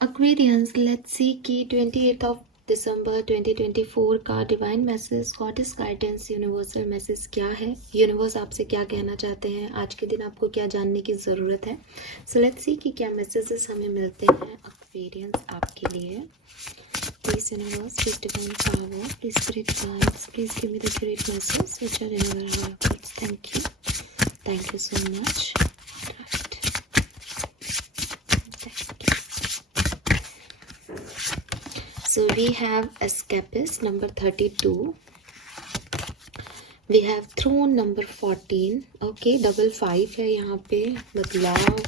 Aquarians, let's see कि 28th of दिसंबर 2024 का divine message, goddess guidance, universal message क्या है। यूनिवर्स आपसे क्या कहना चाहते हैं, आज के दिन आपको क्या जानने की ज़रूरत है। सो लेट्स सी कि क्या मैसेजेस हमें मिलते हैं एक्वेरियंस आपके लिए। Please universe, please divine power, please spirit guides, please give me the great message which are in our hearts. Thank you so much. So we have escapist number 32. We have throne number 14. Okay, double 5 है यहाँ पे, बदलाव.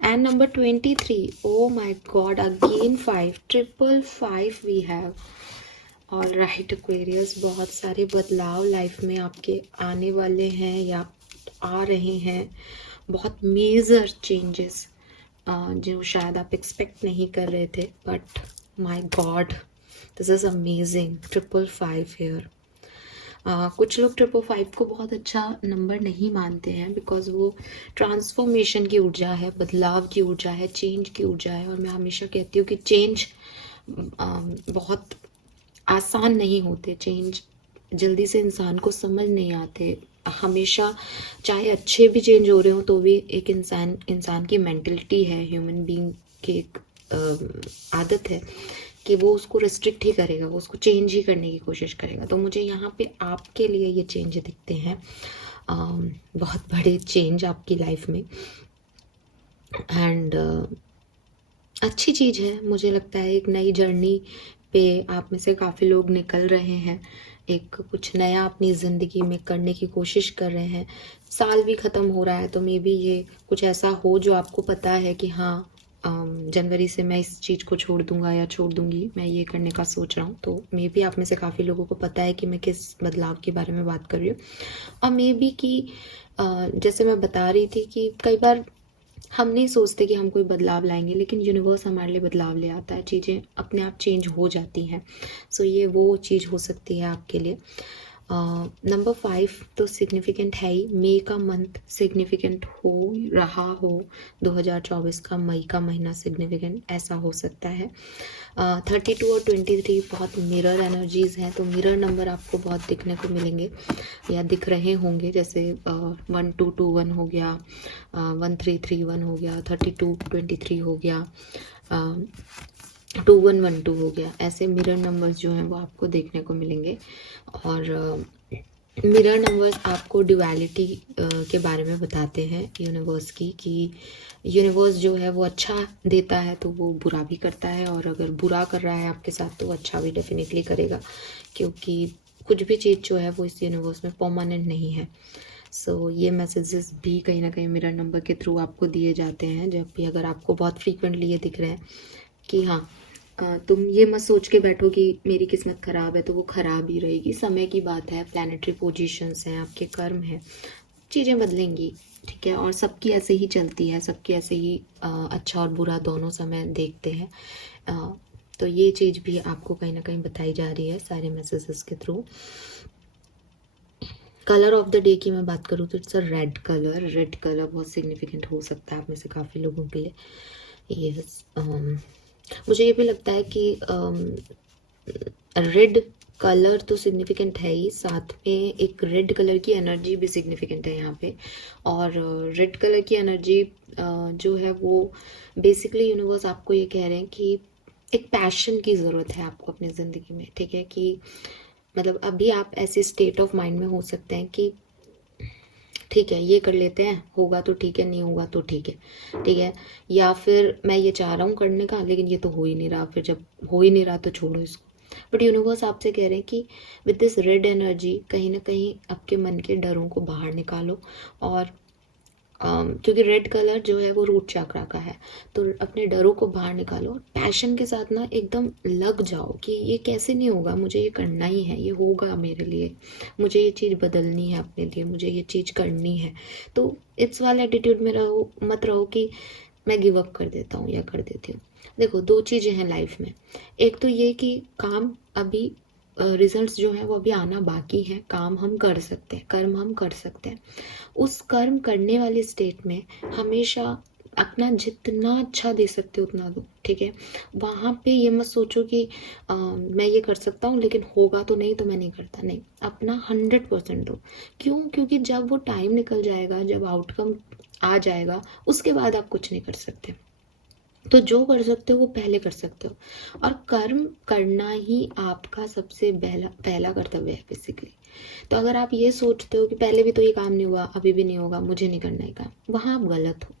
And number 23. Oh my God, again 5. Triple 5 we have. All right Aquarius, बहुत सारे बदलाव life में आपके आने वाले हैं या आ रहे हैं. बहुत मेजर चेंजेस जो शायद आप एक्सपेक्ट नहीं कर रहे थे, but my god this is amazing. 555 here. कुछ लोग 555 को बहुत अच्छा नंबर नहीं मानते हैं बिकॉज वो ट्रांसफॉर्मेशन की ऊर्जा है, बदलाव की ऊर्जा है, चेंज की ऊर्जा है. और मैं हमेशा कहती हूँ कि चेंज बहुत आसान नहीं होते, चेंज जल्दी से इंसान को समझ नहीं आते. हमेशा चाहे अच्छे भी चेंज हो रहे हो तो भी एक इंसान की मेंटलिटी है, ह्यूमन बीइंग की एक आदत है कि वो उसको रिस्ट्रिक्ट ही करेगा, वो उसको चेंज ही करने की कोशिश करेगा. तो मुझे यहाँ पे आपके लिए ये चेंज दिखते हैं, बहुत बड़े चेंज आपकी लाइफ में. एंड अच्छी चीज़ है. मुझे लगता है एक नई जर्नी पे आप में से काफ़ी लोग निकल रहे हैं, एक कुछ नया अपनी ज़िंदगी में करने की कोशिश कर रहे हैं. साल भी ख़त्म हो रहा है तो मे बी ये कुछ ऐसा हो जो आपको पता है कि हाँ जनवरी से मैं इस चीज़ को छोड़ दूंगा या छोड़ दूंगी, मैं ये करने का सोच रहा हूँ. तो मे बी आप में से काफ़ी लोगों को पता है कि मैं किस बदलाव के बारे में बात कर रही हूँ. और मे बी कि जैसे मैं बता रही थी कि कई बार हम नहीं सोचते कि हम कोई बदलाव लाएंगे, लेकिन यूनिवर्स हमारे लिए बदलाव ले आता है, चीज़ें अपने आप चेंज हो जाती हैं. सो ये वो चीज़ हो सकती है आपके लिए. नंबर 5 तो सिग्निफिकेंट है ही. मई का मंथ सिग्निफिकेंट हो रहा हो, 2024 का मई का महीना सिग्निफिकेंट ऐसा हो सकता है. 32 और 23 बहुत मिरर एनर्जीज हैं, तो मिरर नंबर आपको बहुत दिखने को मिलेंगे या दिख रहे होंगे. जैसे 1221 हो गया, 1331 हो गया, 3223 हो गया, 2112 हो गया. ऐसे मिरर नंबर्स जो हैं वो आपको देखने को मिलेंगे. और मिरर नंबर्स आपको ड्युअलिटी के बारे में बताते हैं यूनिवर्स की, कि यूनिवर्स जो है वो अच्छा देता है तो वो बुरा भी करता है, और अगर बुरा कर रहा है आपके साथ तो अच्छा भी डेफिनेटली करेगा, क्योंकि कुछ भी चीज़ जो है वो इस यूनिवर्स में परमानेंट नहीं है. सो ये मैसेजेस भी कहीं ना कहीं मिरर नंबर के थ्रू आपको दिए जाते हैं. जब भी अगर आपको बहुत फ्रीक्वेंटली ये दिख रहे हैं कि हाँ तुम ये मत सोच के बैठो कि मेरी किस्मत ख़राब है, तो वो ख़राब ही रहेगी. समय की बात है, प्लानिटरी पोजीशंस हैं, आपके कर्म हैं, चीज़ें बदलेंगी, ठीक है. और सबकी ऐसे ही चलती है, सबकी ऐसे ही अच्छा और बुरा दोनों समय देखते हैं. तो ये चीज़ भी आपको कहीं ना कहीं बताई जा रही है सारे मैसेजेस के through. Colour of the day की मैं बात करूँ तो it's a red colour. Red colour बहुत सिग्निफिकेंट हो सकता है आप में से काफ़ी लोगों के लिए. यस, मुझे ये भी लगता है कि रेड कलर तो सिग्निफिकेंट है ही, साथ में एक रेड कलर की एनर्जी भी सिग्निफिकेंट है यहाँ पे. और रेड कलर की एनर्जी जो है वो बेसिकली यूनिवर्स आपको ये कह रहे हैं कि एक पैशन की ज़रूरत है आपको अपनी ज़िंदगी में, ठीक है. कि मतलब अभी आप ऐसे स्टेट ऑफ माइंड में हो सकते हैं कि ठीक है ये कर लेते हैं, होगा तो ठीक है, नहीं होगा तो ठीक है, ठीक है. या फिर मैं ये चाह रहा हूँ करने का लेकिन ये तो हो ही नहीं रहा, फिर जब हो ही नहीं रहा तो छोड़ो इसको. बट यूनिवर्स आपसे कह रहे हैं कि विद दिस रेड एनर्जी कहीं ना कहीं आपके मन के डरों को बाहर निकालो. और क्योंकि रेड कलर जो है वो रूट चक्रा का है, तो अपने डरों को बाहर निकालो और पैशन के साथ ना एकदम लग जाओ कि ये कैसे नहीं होगा, मुझे ये करना ही है, ये होगा मेरे लिए, मुझे ये चीज़ बदलनी है अपने लिए, मुझे ये चीज़ करनी है. तो इट्स वाले एटीट्यूड में रहो, मत रहो कि मैं गिव अप कर देता हूँ या कर देती हूँ. देखो दो चीज़ें हैं लाइफ में. एक तो ये कि काम अभी रिजल्ट्स जो है वो अभी आना बाकी है. काम हम कर सकते हैं, कर्म हम कर सकते हैं. उस कर्म करने वाले स्टेट में हमेशा अपना जितना अच्छा दे सकते हो उतना दो, ठीक है। वहाँ पे ये मत सोचो कि मैं ये कर सकता हूँ लेकिन होगा तो नहीं तो मैं नहीं करता, नहीं, अपना 100% दो। क्यों? क्योंकि जब वो टाइम निकल जाएगा, जब आउटकम आ जाएगा, उसके बाद आप कुछ नहीं कर सकते। तो जो कर सकते हो वो पहले कर सकते हो, और कर्म करना ही आपका सबसे पहला पहला कर्तव्य है बेसिकली। तो अगर आप ये सोचते हो कि पहले भी तो ये काम नहीं हुआ, अभी भी नहीं होगा, मुझे नहीं करना है काम, वहाँ आप गलत हो।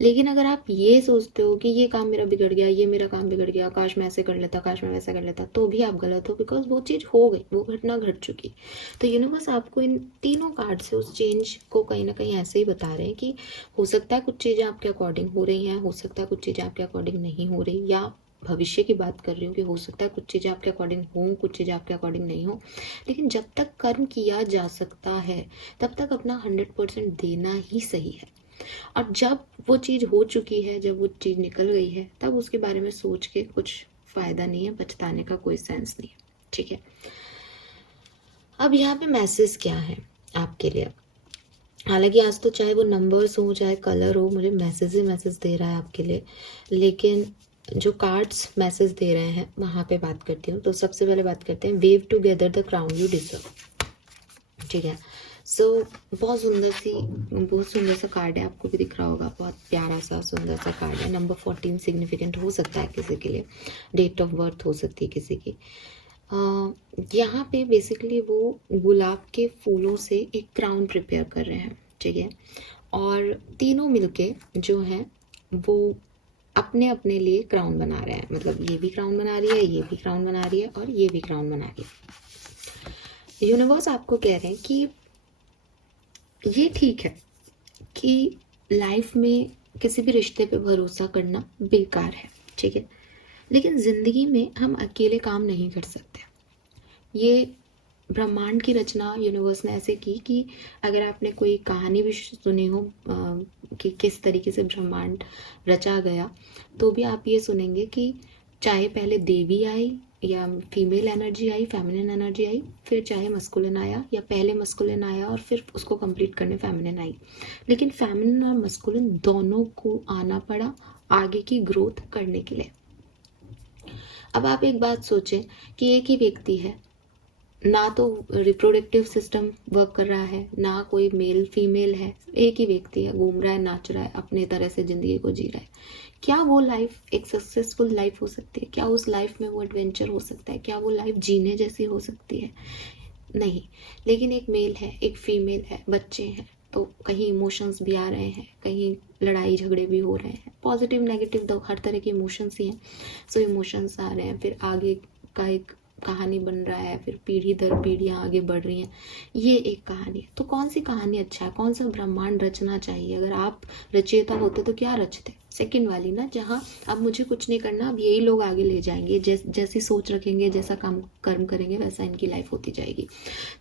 लेकिन अगर आप ये सोचते हो कि ये काम मेरा बिगड़ गया, ये मेरा काम बिगड़ गया, काश मैं ऐसे कर लेता, काश मैं वैसा कर लेता, तो भी आप गलत हो, बिकॉज वो चीज़ हो गई, वो घटना घट चुकी। तो यूनिवर्स आपको इन तीनों कार्ड से उस चेंज को कहीं ना कहीं ऐसे ही बता रहे हैं कि हो सकता है कुछ चीज़ें आपके अकॉर्डिंग हो रही हैं, हो सकता है कुछ चीज़ें आपके अकॉर्डिंग नहीं हो रही, या भविष्य की बात कर रही हूँ कि हो सकता है कुछ चीज़ें आपके अकॉर्डिंग हों, कुछ चीज़ें आपके अकॉर्डिंग नहीं हो। लेकिन जब तक कर्म किया जा सकता है तब तक अपना 100% देना ही सही है। और जब वो चीज़ हो चुकी है, जब वो चीज़ निकल गई है, तब उसके बारे में सोच के कुछ फ़ायदा नहीं है, पछताने का कोई सेंस नहीं है, ठीक है। अब यहाँ पे मैसेज क्या है आपके लिए? हालांकि आज तो चाहे वो नंबर्स हो चाहे कलर हो, मुझे मैसेज ही मैसेज दे रहा है आपके लिए, लेकिन जो कार्ड्स मैसेज दे रहे हैं वहाँ पे बात करती हूँ। तो सबसे पहले बात करते हैं, wave together the crown you deserve, ठीक है। सो बहुत सुंदर सा कार्ड है, आपको भी दिख रहा होगा, बहुत प्यारा सा सुंदर सा कार्ड है। नंबर 14 सिग्निफिकेंट हो सकता है किसी के लिए, डेट ऑफ बर्थ हो सकती है किसी की। यहाँ पे बेसिकली वो गुलाब के फूलों से एक क्राउन प्रिपेयर कर रहे हैं, ठीक है। और तीनों मिलके जो है वो अपने अपने लिए क्राउन बना रहे हैं, मतलब ये भी क्राउन बना रही है, ये भी क्राउन बना रही है, और ये भी क्राउन बना रही है। यूनिवर्स आपको कह रहे हैं कि ये ठीक है कि लाइफ में किसी भी रिश्ते पे भरोसा करना बेकार है, ठीक है। लेकिन ज़िंदगी में हम अकेले काम नहीं कर सकते। ये ब्रह्मांड की रचना यूनिवर्स ने ऐसे की कि अगर आपने कोई कहानी भी सुनी हो कि किस तरीके से ब्रह्मांड रचा गया, तो भी आप ये सुनेंगे कि चाहे पहले देवी आई या फीमेल एनर्जी आई, फेमिनिन एनर्जी आई, फिर चाहे मस्कुलिन आया या पहले मस्कुलिन आया और फिर उसको कंप्लीट करने फेमिनिन आई, लेकिन फेमिनिन और मस्कुलिन दोनों को आना पड़ा आगे की ग्रोथ करने के लिए। अब आप एक बात सोचें कि एक ही व्यक्ति है, ना तो रिप्रोडक्टिव सिस्टम वर्क कर रहा है, ना कोई मेल फीमेल है, एक ही व्यक्ति है, घूम रहा है, नाच रहा है, अपने तरह से जिंदगी को जी रहा है। क्या वो लाइफ एक सक्सेसफुल लाइफ हो सकती है? क्या उस लाइफ में वो एडवेंचर हो सकता है? क्या वो लाइफ जीने जैसी हो सकती है? नहीं। लेकिन एक मेल है, एक फीमेल है, बच्चे हैं, तो कहीं इमोशंस भी आ रहे हैं, कहीं लड़ाई झगड़े भी हो रहे हैं, पॉजिटिव नेगेटिव तो हर तरह के इमोशंस ही हैं। सो इमोशंस आ रहे हैं, फिर आगे का एक कहानी बन रहा है, फिर पीढ़ी दर पीढ़ियाँ आगे बढ़ रही हैं, ये एक कहानी है। तो कौन सी कहानी अच्छा है, कौन सा ब्रह्मांड रचना चाहिए? अगर आप रचयिता होते तो क्या रचते? सेकंड वाली ना, जहाँ अब मुझे कुछ नहीं करना, अब यही लोग आगे ले जाएंगे, जैसी सोच रखेंगे, जैसा काम कर्म करेंगे, वैसा इनकी लाइफ होती जाएगी।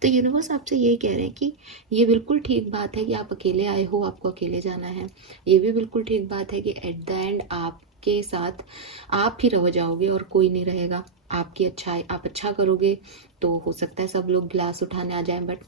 तो यूनिवर्स आपसे यही कह रहे हैं कि ये बिल्कुल ठीक बात है कि आप अकेले आए हो, आपको अकेले जाना है। ये भी बिल्कुल ठीक बात है कि एट द एंड आपके साथ आप ही रह जाओगे और कोई नहीं रहेगा। आपकी अच्छाई, आप अच्छा करोगे तो हो सकता है सब लोग गिलास उठाने आ जाए, बट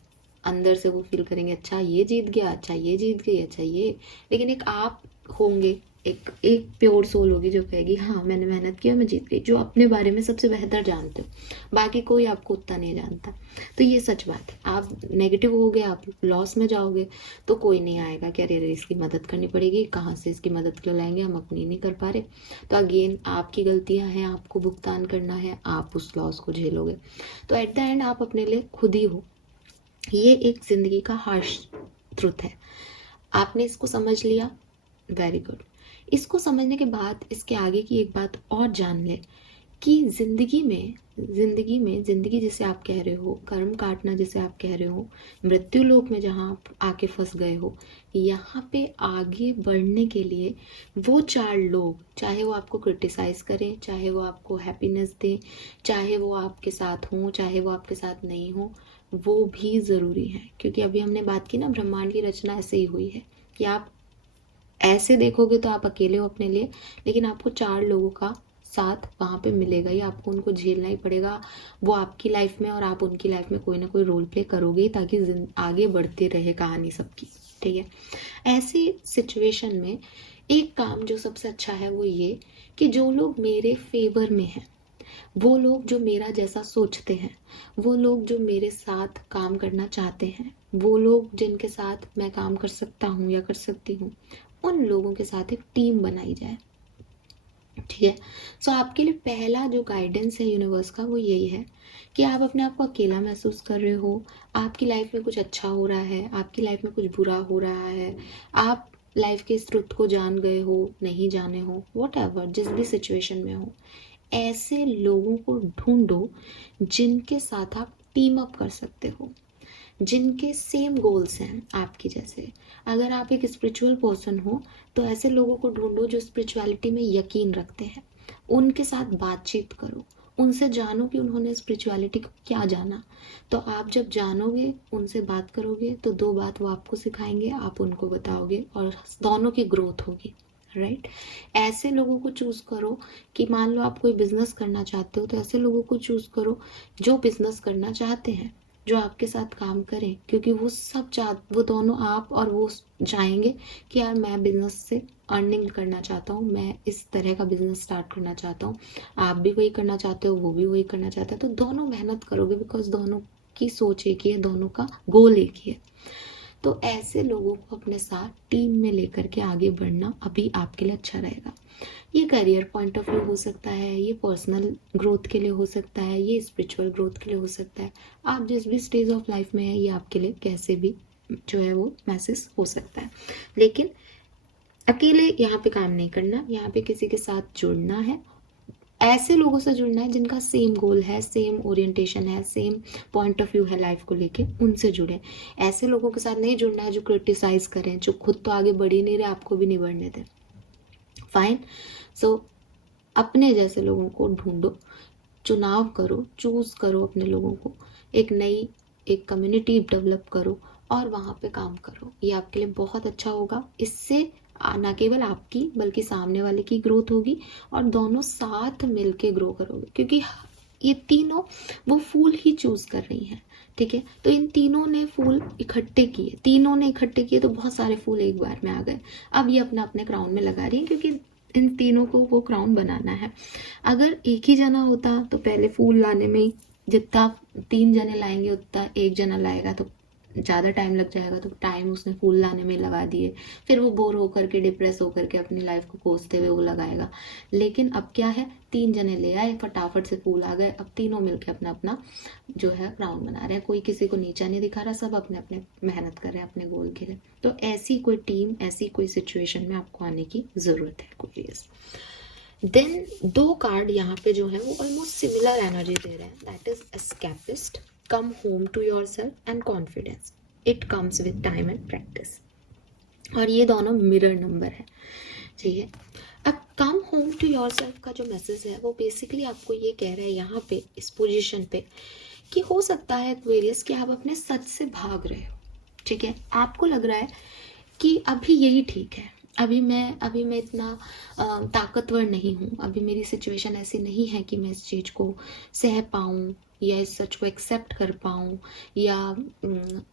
अंदर से वो फील करेंगे अच्छा ये जीत गया, अच्छा ये जीत गई, अच्छा ये। लेकिन एक आप होंगे, एक एक प्योर सोल होगी जो कहेगी हाँ मैंने मेहनत किया, मैं जीत गई, जो अपने बारे में सबसे बेहतर जानते हो, बाकी कोई आपको उतना नहीं जानता। तो ये सच बात है। आप नेगेटिव हो गए, आप लॉस में जाओगे, तो कोई नहीं आएगा कि अरे इसकी मदद करनी पड़ेगी, कहाँ से इसकी मदद क्यों लाएंगे, हम अपनी नहीं कर पा रहे। तो अगेन आपकी गलतियां हैं, आपको भुगतान करना है, आप उस लॉस को झेलोगे। तो एट द एंड आप अपने लिए खुद ही हो। ये एक जिंदगी का हार्श ट्रुथ है। आपने इसको समझ लिया, वेरी गुड। इसको समझने के बाद इसके आगे की एक बात और जान ले कि जिंदगी जिसे आप कह रहे हो, कर्म काटना जिसे आप कह रहे हो, मृत्यु लोक में जहाँ आप आके फंस गए हो, यहाँ पे आगे बढ़ने के लिए वो चार लोग, चाहे वो आपको क्रिटिसाइज करें, चाहे वो आपको हैप्पीनेस दें, चाहे वो आपके साथ हों, चाहे वो आपके साथ नहीं हो, वो भी ज़रूरी है। क्योंकि अभी हमने बात की ना, ब्रह्मांड की रचना ऐसे ही हुई है कि आप ऐसे देखोगे तो आप अकेले हो अपने लिए, लेकिन आपको चार लोगों का साथ वहाँ पे मिलेगा ही, आपको उनको झेलना ही पड़ेगा। वो आपकी लाइफ में और आप उनकी लाइफ में कोई ना कोई रोल प्ले करोगे ही, ताकि आगे बढ़ते रहे कहानी सबकी, ठीक है। ऐसी सिचुएशन में एक काम जो सबसे अच्छा है वो ये कि जो लोग मेरे फेवर में हैं, वो लोग जो मेरा जैसा सोचते हैं, वो लोग जो मेरे साथ काम करना चाहते हैं, वो लोग जिनके साथ मैं काम कर सकता हूँ या कर सकती हूँ, उन लोगों के साथ एक टीम बनाई जाए। ठीक है। सो आपके लिए पहला जो गाइडेंस है यूनिवर्स का वो यही है कि आप अपने आप को अकेला महसूस कर रहे हो, आपकी लाइफ में कुछ अच्छा हो रहा है, आपकी लाइफ में कुछ बुरा हो रहा है, आप लाइफ के इस ट्रुथ को जान गए हो, नहीं जाने हो, वॉट एवर, जिस भी सिचुएशन में हो, ऐसे लोगों को ढूंढो जिनके साथ आप टीम अप कर सकते हो, जिनके सेम गोल्स हैं आपके जैसे। अगर आप एक स्पिरिचुअल पर्सन हो तो ऐसे लोगों को ढूंढो जो स्पिरिचुअलिटी में यकीन रखते हैं, उनके साथ बातचीत करो, उनसे जानो कि उन्होंने स्पिरिचुअलिटी को क्या जाना। तो आप जब जानोगे, उनसे बात करोगे, तो दो बात वो आपको सिखाएंगे, आप उनको बताओगे, और दोनों की ग्रोथ होगी। राइट। ऐसे लोगों को चूज करो कि मान लो आप कोई बिजनेस करना चाहते हो, तो ऐसे लोगों को चूज करो जो बिजनेस करना चाहते हैं, जो आपके साथ काम करें, क्योंकि वो दोनों, आप और वो, चाहेंगे कि यार मैं बिजनेस से अर्निंग करना चाहता हूँ, मैं इस तरह का बिजनेस स्टार्ट करना चाहता हूँ, आप भी वही करना चाहते हो, वो भी वही करना चाहता है, तो दोनों मेहनत करोगे, बिकॉज दोनों की सोच एक ही है, दोनों का गोल एक ही है। तो ऐसे लोगों को अपने साथ टीम में लेकर के आगे बढ़ना अभी आपके लिए अच्छा रहेगा। ये करियर पॉइंट ऑफ व्यू हो सकता है, ये पर्सनल ग्रोथ के लिए हो सकता है, ये स्पिरिचुअल ग्रोथ के लिए हो सकता है। आप जिस भी स्टेज ऑफ लाइफ में है, ये आपके लिए कैसे भी जो है वो मैसेज हो सकता है। लेकिन अकेले यहाँ पे काम नहीं करना, यहाँ पे किसी के साथ जुड़ना है, ऐसे लोगों से जुड़ना है जिनका सेम गोल है, सेम ओरिएंटेशन है, सेम पॉइंट ऑफ व्यू है लाइफ को लेके, उनसे जुड़े। ऐसे लोगों के साथ नहीं जुड़ना है जो क्रिटिसाइज करें, जो खुद तो आगे बढ़ ही नहीं रहे, आपको भी नहीं बढ़ने दें। फाइन। सो अपने जैसे लोगों को ढूंढो, चुनाव करो, चूज करो अपने लोगों को, एक कम्युनिटी डेवलप करो और वहाँ पे काम करो। ये आपके लिए बहुत अच्छा होगा। इससे ना केवल आपकी बल्कि सामने वाले की ग्रोथ होगी, और दोनों साथ मिलके ग्रो करोगे, क्योंकि ये तीनों वो फूल ही चूज कर रही हैं। ठीक है। तो इन तीनों ने फूल इकट्ठे किए तो बहुत सारे फूल एक बार में आ गए। अब ये अपने अपने क्राउन में लगा रही है, क्योंकि इन तीनों को वो क्राउन बनाना है। अगर एक ही जना होता तो पहले फूल लाने में ही जितना 3 जने लाएंगे उतना एक जना लाएगा, तो ज़्यादा टाइम लग जाएगा, तो टाइम उसने फूल लाने में लगा दिए, फिर वो बोर होकर के, डिप्रेस होकर के अपनी लाइफ को कोसते हुए वो लगाएगा। लेकिन अब क्या है, 3 जने ले आए, फटाफट से फूल आ गए, अब तीनों मिलके अपना अपना जो है राउंड बना रहे हैं, कोई किसी को नीचा नहीं दिखा रहा, सब अपने अपने मेहनत कर रहे हैं अपने गोल के लिए। तो ऐसी कोई टीम, ऐसी कोई सिचुएशन में आपको आने की ज़रूरत है, कोई। देन 2 कार्ड यहाँ पे जो है वो ऑलमोस्ट सिमिलर एनर्जी दे रहे हैं, that is escapist, come home to yourself, and confidence, it comes with time and practice. और ये दोनों मिरर नंबर है। ठीक है। अब कम होम टू योरसेल्फ का जो मैसेज है वो बेसिकली आपको ये कह रहा है यहाँ पे, इस पोजीशन पे, कि हो सकता है एक्वेरियस कि आप अपने सच से भाग रहे हो। ठीक है। आपको लग रहा है कि अभी यही ठीक है, अभी मैं इतना ताकतवर नहीं हूँ, अभी मेरी सिचुएशन ऐसी नहीं है कि मैं इस चीज़ को सह पाऊँ या इस सच को एक्सेप्ट कर पाऊँ या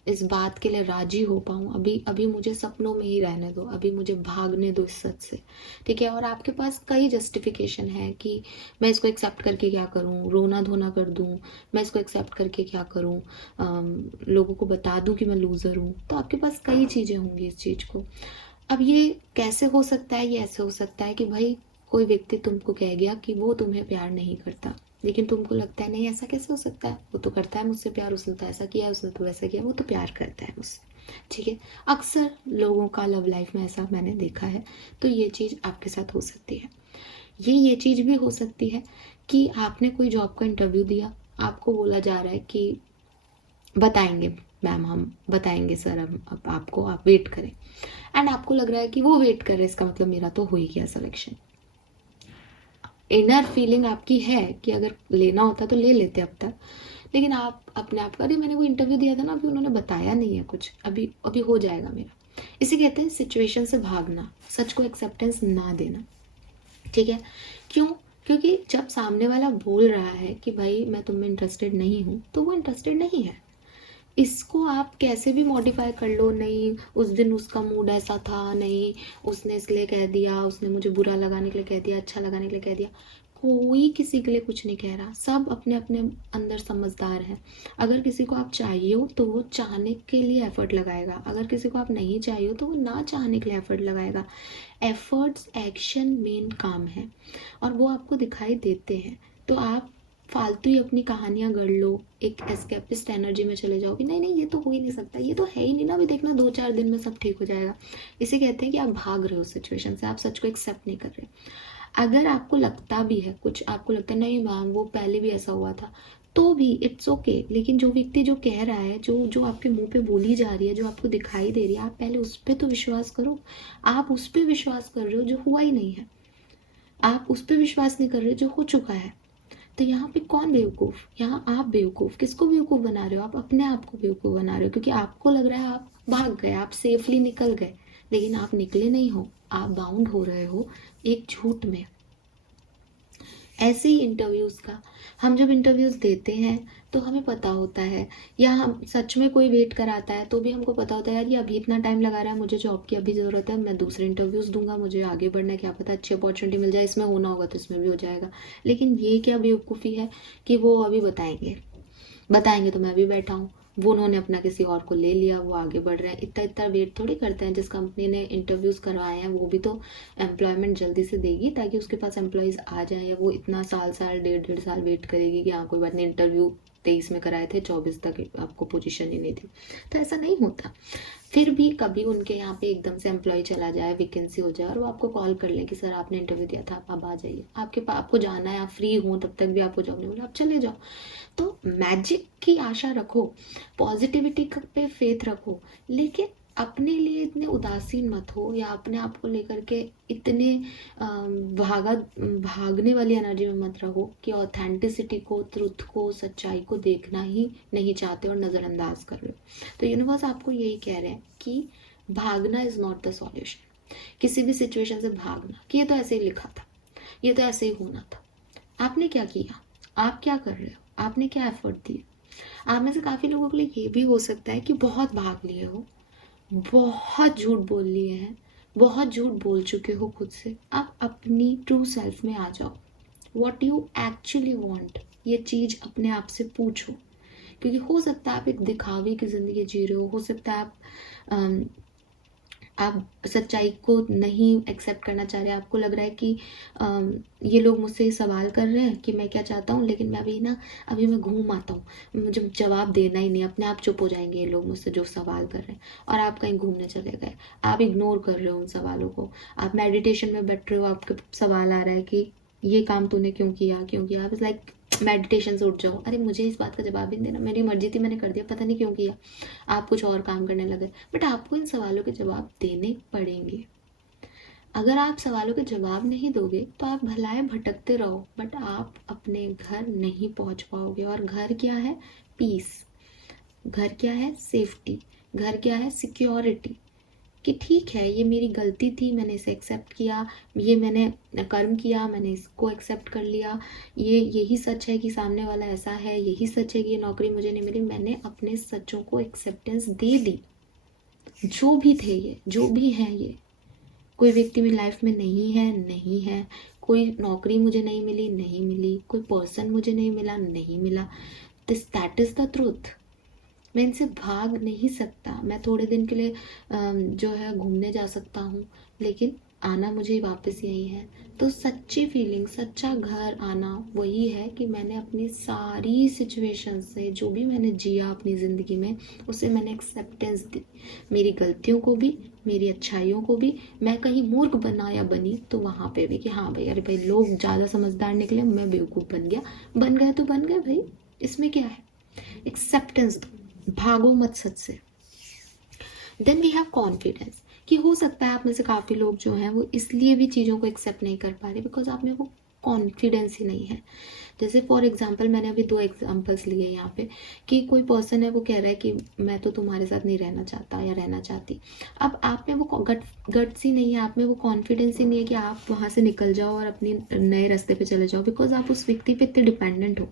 इस बात के लिए राजी हो पाऊँ। अभी मुझे सपनों में ही रहने दो, अभी मुझे भागने दो इस सच से। ठीक है। और आपके पास कई जस्टिफिकेशन है कि मैं इसको एक्सेप्ट करके क्या करूँ, रोना धोना कर दूँ, मैं इसको एक्सेप्ट करके क्या करूँ, लोगों को बता दूँ कि मैं लूज़र हूँ। तो आपके पास कई चीज़ें होंगी इस चीज़ को। अब ये कैसे हो सकता है, ये ऐसे हो सकता है कि भाई कोई व्यक्ति तुमको कह गया कि वो तुम्हें प्यार नहीं करता, लेकिन तुमको लगता है नहीं, ऐसा कैसे हो सकता है, वो तो करता है मुझसे प्यार, उसने तो ऐसा किया, उसने तो वैसा किया, वो तो प्यार करता है मुझसे। ठीक है। अक्सर लोगों का लव लाइफ में ऐसा मैंने देखा है। तो ये चीज़ आपके साथ हो सकती है। ये चीज़ भी हो सकती है कि आपने कोई जॉब का इंटरव्यू दिया, आपको बोला जा रहा है कि बताएंगे मैम, हम बताएंगे सर, हम अब आपको, आप वेट करें, एंड आपको लग रहा है कि वो वेट कर रहे हैं, इसका मतलब मेरा तो हो ही गया सिलेक्शन। इनर फीलिंग आपकी है कि अगर लेना होता तो ले लेते अब तक, लेकिन आप अपने आप का, अरे मैंने वो इंटरव्यू दिया था ना, अभी उन्होंने बताया नहीं है कुछ, अभी अभी हो जाएगा मेरा। इसे कहते हैं सिचुएशन से भागना, सच को एक्सेप्टेंस ना देना। ठीक है। क्यों? क्योंकि जब सामने वाला बोल रहा है कि भाई मैं तुम में इंटरेस्टेड नहीं हूँ, तो वो इंटरेस्टेड नहीं है। इसको आप कैसे भी मॉडिफाई कर लो, नहीं उस दिन उसका मूड ऐसा था, नहीं उसने इसलिए कह दिया, उसने मुझे बुरा लगाने के लिए कह दिया, अच्छा लगाने के लिए कह दिया, कोई किसी के लिए कुछ नहीं कह रहा, सब अपने अपने अंदर समझदार है। अगर किसी को आप चाहिए हो तो वो चाहने के लिए एफर्ट लगाएगा, अगर किसी को आप नहीं चाहिए हो तो वो ना चाहने के लिए एफर्ट लगाएगा। एफर्ट्स एक्शन मेन काम है और वो आपको दिखाई देते हैं। तो आप फालतू ही अपनी कहानियां गढ़ लो, एक एस्केपिस्ट एनर्जी में चले जाओ कि नहीं नहीं ये तो हो ही नहीं सकता, ये तो है ही नहीं ना, अभी देखना 2-4 दिन में सब ठीक हो जाएगा। इसे कहते हैं कि आप भाग रहे हो सिचुएशन से, आप सच को एक्सेप्ट नहीं कर रहे। अगर आपको लगता भी है कुछ, आपको लगता है नहीं मैम वो पहले भी ऐसा हुआ था, तो भी इट्स ओके। लेकिन जो व्यक्ति जो कह रहा है, जो जो आपके मुंह पे बोली जा रही है, जो आपको दिखाई दे रही है, आप पहले उस पर तो विश्वास करो। आप उस पर विश्वास कर रहे हो जो हुआ ही नहीं है, आप उस पर विश्वास नहीं कर रहे जो हो चुका है। तो यहाँ पे कौन बेवकूफ़? यहाँ आप बेवकूफ़। किसको बेवकूफ़ बना रहे हो? आप अपने आप को बेवकूफ़ बना रहे हो, क्योंकि आपको लग रहा है आप भाग गए, आप सेफली निकल गए, लेकिन आप निकले नहीं हो, आप बाउंड हो रहे हो एक झूठ में। ऐसे ही इंटरव्यूज़ का, हम जब इंटरव्यूज़ देते हैं तो हमें पता होता है, या हम सच में कोई वेट कराता है तो भी हमको पता होता है यार ये अभी इतना टाइम लगा रहा है, मुझे जॉब की अभी ज़रूरत है, मैं दूसरे इंटरव्यूज़ दूंगा, मुझे आगे बढ़ना है, क्या पता अच्छी अपॉर्चुनिटी मिल जाए, इसमें होना होगा तो इसमें भी हो जाएगा। लेकिन ये क्या बेवकूफ़ी है कि वो अभी बताएंगे बताएंगे तो मैं अभी बैठा हूँ, वो उन्होंने अपना किसी और को ले लिया, वो आगे बढ़ रहे हैं, इतना इतना वेट थोड़ी करते हैं। जिस कंपनी ने इंटरव्यूज़ करवाए हैं वो भी तो एम्प्लॉयमेंट जल्दी से देगी ताकि उसके पास एम्प्लॉयज़ आ जाएं, या वो इतना साल 1.5 साल वेट करेगी कि हाँ कोई बात नहीं, इंटरव्यू 23 में कराए थे, 24 तक आपको पोजीशन ही नहीं थी। तो ऐसा नहीं होता। फिर भी कभी उनके यहाँ पे एकदम से एम्प्लॉय चला जाए, वैकेंसी हो जाए और वो आपको कॉल कर लें कि सर आपने इंटरव्यू दिया था, आप आ जाइए, आपको जाना है, आप फ्री हो तब तक भी आपको जॉब नहीं मिला, आप चले जाओ। तो मैजिक की आशा रखो, पॉजिटिविटी पे फेथ रखो, लेकिन अपने लिए इतने उदासीन मत हो, या अपने आप को लेकर के इतने भागने वाली एनर्जी में मत रहो कि ऑथेंटिसिटी को, ट्रुथ को, सच्चाई को देखना ही नहीं चाहते और नज़रअंदाज कर रहे हो। तो यूनिवर्स आपको यही कह रहे हैं कि भागना इज़ नॉट द सॉल्यूशन। किसी भी सिचुएशन से भागना कि ये तो ऐसे ही लिखा था, ये तो ऐसे ही होना था, आपने क्या किया, आप क्या कर रहे हो, आपने क्या एफर्ट दिए। आप में से काफ़ी लोगों के लिए ये भी हो सकता है कि बहुत भाग लिए हो, बहुत झूठ बोल लिए हैं, बहुत झूठ बोल चुके हो खुद से। आप अपनी ट्रू सेल्फ में आ जाओ, वॉट यू एक्चुअली वॉन्ट, ये चीज़ अपने आप से पूछो। क्योंकि हो सकता है आप एक दिखावे की ज़िंदगी जी रहे हो सकता है आप सच्चाई को नहीं एक्सेप्ट करना चाह रहे, आपको लग रहा है कि ये लोग मुझसे सवाल कर रहे हैं कि मैं क्या चाहता हूँ, लेकिन मैं अभी मैं घूम आता हूँ, मुझे जवाब देना ही नहीं, अपने आप चुप हो जाएंगे ये लोग मुझसे जो सवाल कर रहे हैं, और आप कहीं घूमने चले गए, आप इग्नोर कर रहे हो उन सवालों को, आप मेडिटेशन में बैठ रहे हो, आपके सवाल आ रहा है कि ये काम तूने क्यों किया, आप लाइक मेडिटेशन से उठ जाओ, अरे मुझे इस बात का जवाब ही नहीं देना, मेरी मर्जी थी मैंने कर दिया, पता नहीं क्यों किया, आप कुछ और काम करने लगे। बट आपको इन सवालों के जवाब देने पड़ेंगे। अगर आप सवालों के जवाब नहीं दोगे तो आप भलाए भटकते रहो, बट आप अपने घर नहीं पहुंच पाओगे। और घर क्या है? पीस। घर क्या है? सेफ्टी। घर क्या है? सिक्योरिटी। कि ठीक है ये मेरी गलती थी, मैंने इसे एक्सेप्ट किया, ये मैंने कर्म किया, मैंने इसको एक्सेप्ट कर लिया, यही सच है कि सामने वाला ऐसा है, यही सच है कि ये नौकरी मुझे नहीं मिली, मैंने अपने सच्चों को एक्सेप्टेंस दे दी। जो भी थे ये, जो भी हैं ये, कोई व्यक्ति मेरी लाइफ में नहीं है, कोई नौकरी मुझे नहीं मिली, कोई पर्सन मुझे नहीं मिला, दैट इज़ द ट्रूथ। मैं इनसे भाग नहीं सकता। मैं थोड़े दिन के लिए जो है घूमने जा सकता हूँ, लेकिन आना मुझे वापस यही है। तो सच्ची फीलिंग, सच्चा घर आना वही है कि मैंने अपनी सारी सिचुएशन से, जो भी मैंने जिया अपनी ज़िंदगी में, उसे मैंने एक्सेप्टेंस दी, मेरी गलतियों को भी, मेरी अच्छाइयों को भी। मैं कहीं मूर्ख बना या बनी तो वहाँ पे भी कि हाँ भाई, अरे भाई लोग ज़्यादा समझदार निकले, मैं बेवकूफ़ बन गए तो बन गए भाई, इसमें क्या है। एक्सेप्टेंस दो, भागो मत सच से। देन वी हैव कॉन्फिडेंस, कि हो सकता है आप में से काफ़ी लोग जो हैं वो इसलिए भी चीज़ों को एक्सेप्ट नहीं कर पा रहे बिकॉज आप में वो कॉन्फिडेंस ही नहीं है। जैसे फॉर एग्जांपल मैंने अभी 2 एग्जांपल्स लिए यहाँ पे कि कोई पर्सन है वो कह रहा है कि मैं तो तुम्हारे साथ नहीं रहना चाहता या रहना चाहती। अब आप में वो गट्स ही नहीं है, आप में वो कॉन्फिडेंस ही नहीं है कि आप वहाँ से निकल जाओ और अपने नए रास्ते पे चले जाओ, बिकॉज आप उस व्यक्ति पे इतने डिपेंडेंट हो।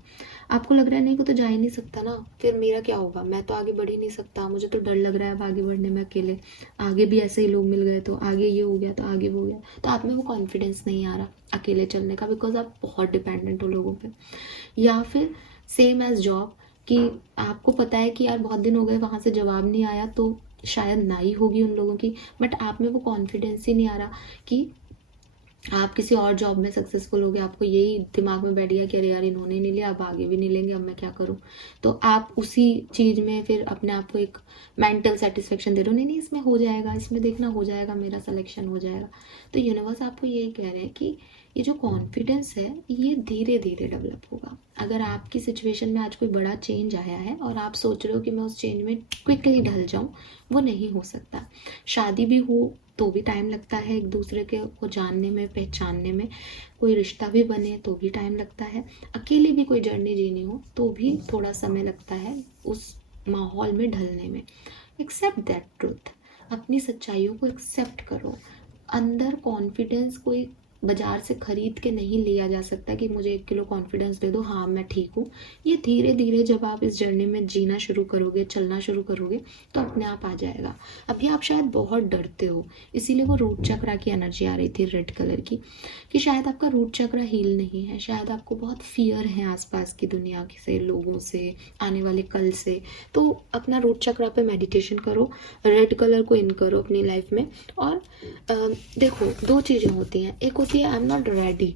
आपको लग रहा है नहीं वो तो जा ही नहीं सकता ना, फिर मेरा क्या होगा, मैं तो आगे बढ़ ही नहीं सकता, मुझे तो डर लग रहा है अब आगे बढ़ने में अकेले, आगे भी ऐसे ही लोग मिल गए तो आगे ये हो गया तो आगे वो हो गया, तो आप में वो कॉन्फिडेंस नहीं आ रहा अकेले चलने का, बिकॉज आप बहुत डिपेंडेंट हो लोगों पे। या फिर सेम एज जॉब, कि आपको पता है कि यार बहुत दिन हो गए वहाँ से जवाब नहीं आया तो शायद ना ही होगी उन लोगों की, बट आप में वो कॉन्फिडेंस ही नहीं आ रहा कि आप किसी और जॉब में सक्सेसफुल हो गए, आपको यही दिमाग में बैठ गया कि अरे यार इन्होंने नहीं लिया अब आगे भी नहीं लेंगे, अब मैं क्या करूं, तो आप उसी चीज़ में फिर अपने आप को एक मेंटल सेटिस्फेक्शन दे रहे हो, नहीं नहीं इसमें हो जाएगा, इसमें देखना हो जाएगा, मेरा सिलेक्शन हो जाएगा। तो यूनिवर्स आपको यही कह रहे हैं कि ये जो कॉन्फिडेंस है ये धीरे धीरे डेवलप होगा। अगर आपकी सिचुएशन में आज कोई बड़ा चेंज आया है और आप सोच रहे हो कि मैं उस चेंज में क्विकली ढल जाऊं, वो नहीं हो सकता। शादी भी हो तो भी टाइम लगता है एक दूसरे के को जानने में, पहचानने में, कोई रिश्ता भी बने तो भी टाइम लगता है, अकेले भी कोई जर्नी जीनी हो तो भी थोड़ा समय लगता है उस माहौल में ढलने में। एक्सेप्ट दैट ट्रूथ, अपनी सच्चाइयों को एक्सेप्ट करो। अंदर कॉन्फिडेंस कोई बाजार से खरीद के नहीं लिया जा सकता कि मुझे 1 किलो कॉन्फिडेंस दे दो, हाँ मैं ठीक हूँ। ये धीरे धीरे जब आप इस जर्नी में जीना शुरू करोगे, चलना शुरू करोगे, तो अपने आप आ जाएगा। अभी आप शायद बहुत डरते हो, इसीलिए वो रूट चक्रा की एनर्जी आ रही थी रेड कलर की, कि शायद आपका रूट चक्रा हील नहीं है, शायद आपको बहुत फियर है आसपास की दुनिया से, लोगों से, आने वाले कल से। तो अपना रूट चक्रा पे मेडिटेशन करो, रेड कलर को इन करो अपनी लाइफ में। और देखो 2 चीज़ें होती हैं, एक होती है आई एम नॉट रेडी,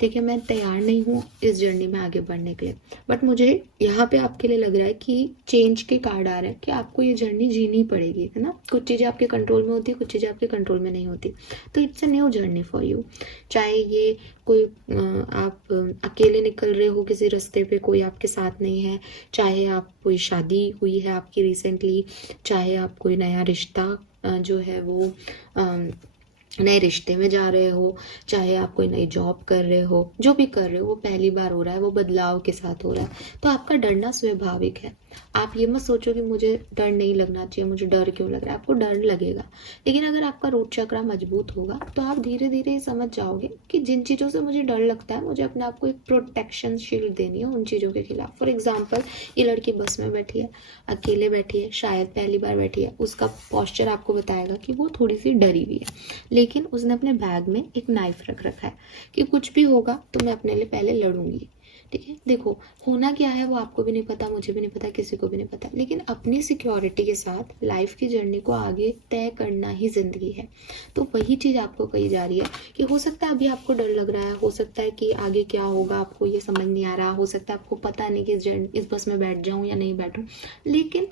ठीक है मैं तैयार नहीं हूँ इस जर्नी में आगे बढ़ने के लिए, बट मुझे यहाँ पे आपके लिए लग रहा है कि चेंज के कार्ड आ रहे हैं कि आपको ये जर्नी जीनी पड़ेगी, है ना। कुछ चीज़ें आपके कंट्रोल में होती है, कुछ चीज़ें आपके कंट्रोल में नहीं होती, तो it's a new journey for you. चाहे ये कोई आप अकेले निकल रहे हो किसी रास्ते पे, कोई आपके साथ नहीं है, चाहे आप कोई शादी हुई है आपकी रिसेंटली, चाहे आप कोई नया रिश्ता जो है वो नए रिश्ते में जा रहे हो, चाहे आप कोई नई जॉब कर रहे हो, जो भी कर रहे हो वो पहली बार हो रहा है, वो बदलाव के साथ हो रहा है, तो आपका डरना स्वाभाविक है। आप ये मत सोचो कि मुझे डर नहीं लगना चाहिए, मुझे डर क्यों लग रहा है, आपको डर लगेगा, लेकिन अगर आपका रूट चक्र मजबूत होगा तो आप धीरे धीरे समझ जाओगे कि जिन चीज़ों से मुझे डर लगता है मुझे अपने आप को एक प्रोटेक्शन शील्ड देनी है उन चीज़ों के खिलाफ। फॉर एग्जाम्पल ये लड़की बस में बैठी है, अकेले बैठी है, शायद पहली बार बैठी है, उसका पॉस्चर आपको बताएगा कि वो थोड़ी सी डरी हुई है, लेकिन उसने अपने बैग में एक नाइफ रख रखा है कि कुछ भी होगा तो मैं अपने लिए पहले लड़ूंगी, ठीक है। देखो होना क्या है वो आपको भी नहीं पता, मुझे भी नहीं पता, किसी को भी नहीं पता, लेकिन अपनी सिक्योरिटी के साथ लाइफ की जर्नी को आगे तय करना ही जिंदगी है। तो वही चीज़ आपको कही जा रही है कि हो सकता है अभी आपको डर लग रहा है, हो सकता है कि आगे क्या होगा आपको ये समझ नहीं आ रहा, हो सकता है आपको पता नहीं कि इस बस में बैठ जाऊं या नहीं बैठूं, लेकिन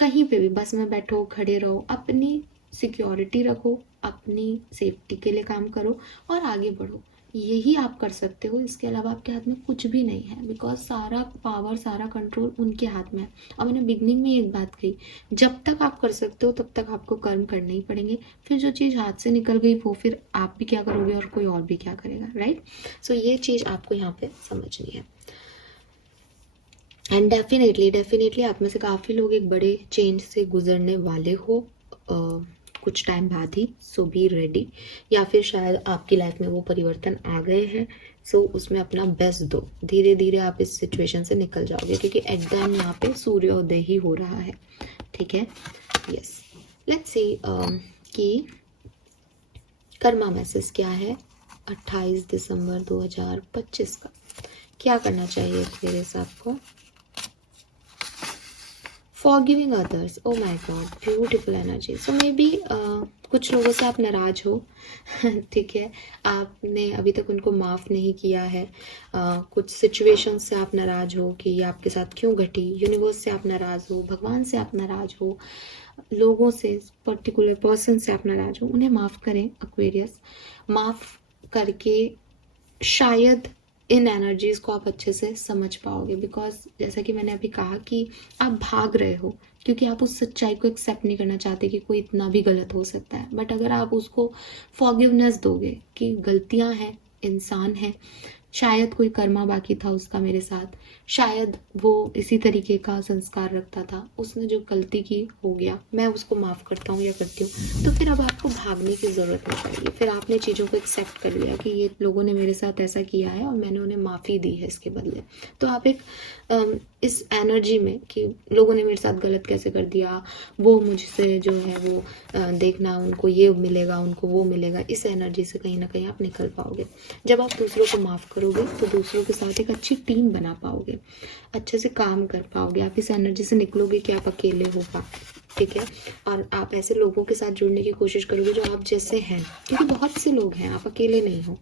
कहीं पे भी बस में बैठो, खड़े रहो, अपनी सिक्योरिटी रखो, अपनी सेफ्टी के लिए काम करो और आगे बढ़ो। यही आप कर सकते हो, इसके अलावा आपके हाथ में कुछ भी नहीं है, बिकॉज सारा पावर, सारा कंट्रोल उनके हाथ में है। और मैंने बिगनिंग में एक बात कही, जब तक आप कर सकते हो तब तक आपको कर्म करने ही पड़ेंगे, फिर जो चीज़ हाथ से निकल गई वो फिर आप भी क्या करोगे और कोई और भी क्या करेगा, राइट। सो ये चीज़ आपको यहाँ पे समझनी है। एंड डेफिनेटली आप में से काफ़ी लोग एक बड़े चेंज से गुजरने वाले हो कुछ टाइम बाद ही, सो बी रेडी। या फिर शायद आपकी लाइफ में वो परिवर्तन आ गए हैं, सो उसमें अपना बेस्ट दो, धीरे धीरे आप इस सिचुएशन से निकल जाओगे, क्योंकि एग्जाम यहाँ पे सूर्योदय ही हो रहा है, ठीक है। यस, लेट्स सी कि कर्मा मैसेज क्या है 28 दिसंबर 2025 का, क्या करना चाहिए मेरे हिसाब को। Forgiving others, oh my god, beautiful energy. So maybe कुछ लोगों से आप नाराज हो ठीक है, आपने अभी तक उनको माफ़ नहीं किया है, कुछ सिचुएशन से आप नाराज हो कि ये आपके साथ क्यों घटी, यूनिवर्स से आप नाराज हो, भगवान से आप नाराज हो, लोगों से, पर्टिकुलर पर्सन से आप नाराज हो, उन्हें माफ़ करें एक्वेरियस। माफ़ करके शायद इन एनर्जीज को आप अच्छे से समझ पाओगे, बिकॉज जैसा कि मैंने अभी कहा कि आप भाग रहे हो क्योंकि आप उस सच्चाई को एक्सेप्ट नहीं करना चाहते कि कोई इतना भी गलत हो सकता है। बट अगर आप उसको फॉरगिवनेस दोगे कि गलतियां हैं, इंसान है, शायद कोई कर्मा बाकी था उसका मेरे साथ, शायद वो इसी तरीके का संस्कार रखता था, उसने जो गलती की हो गया, मैं उसको माफ़ करता हूँ या करती हूँ। तो फिर अब आपको भागने की ज़रूरत नहीं पड़ेगी, फिर आपने चीज़ों को एक्सेप्ट कर लिया कि ये लोगों ने मेरे साथ ऐसा किया है और मैंने उन्हें माफ़ी दी है इसके बदले। तो आप एक इस एनर्जी में कि लोगों ने मेरे साथ गलत कैसे कर दिया, वो मुझसे जो है वो देखना, उनको ये मिलेगा, उनको वो मिलेगा, इस एनर्जी से कहीं ना कहीं आप निकल पाओगे। जब आप दूसरों को माफ़ करोगे तो दूसरों के साथ एक अच्छी टीम बना पाओगे, अच्छे से काम कर पाओगे, आप इस एनर्जी से निकलोगे कि आप अकेले हो पाओ, ठीक है। और आप ऐसे लोगों के साथ जुड़ने की कोशिश करोगे जो आप जैसे हैं, क्योंकि बहुत से लोग हैं, आप अकेले नहीं हो।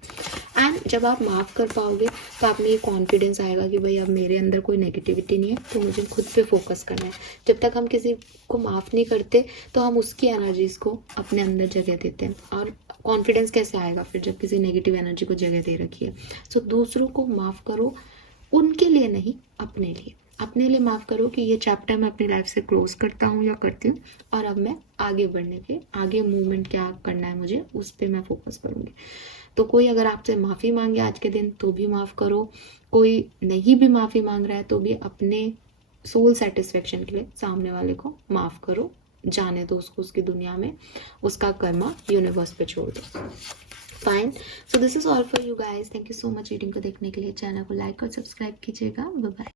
एंड जब आप माफ़ कर पाओगे तो आप में ये कॉन्फिडेंस आएगा कि भाई अब मेरे अंदर कोई नेगेटिविटी नहीं है, तो मुझे खुद पे फोकस करना है। जब तक हम किसी को माफ़ नहीं करते तो हम उसकी एनर्जीज को अपने अंदर जगह देते हैं, और कॉन्फिडेंस कैसे आएगा फिर जब किसी नेगेटिव एनर्जी को जगह दे रखी है। सो दूसरों को माफ़ करो, उनके लिए नहीं, अपने लिए। अपने लिए माफ़ करो कि ये चैप्टर मैं अपनी लाइफ से क्लोज करता हूँ या करती हूँ, और अब मैं आगे बढ़ने पे, आगे मूवमेंट क्या करना है मुझे, उस पर मैं फोकस करूँगी। तो कोई अगर आपसे माफ़ी मांगे आज के दिन तो भी माफ़ करो, कोई नहीं भी माफ़ी मांग रहा है तो भी अपने सोल सेटिस्फेक्शन के लिए सामने वाले को माफ़ करो, जाने दो उसको उसकी दुनिया में, उसका कर्मा यूनिवर्स पे छोड़ दो। Fine, so this is all for you guys. Thank you so much reading को देखने के लिए। चैनल को लाइक और सब्सक्राइब कीजिएगा। Bye bye.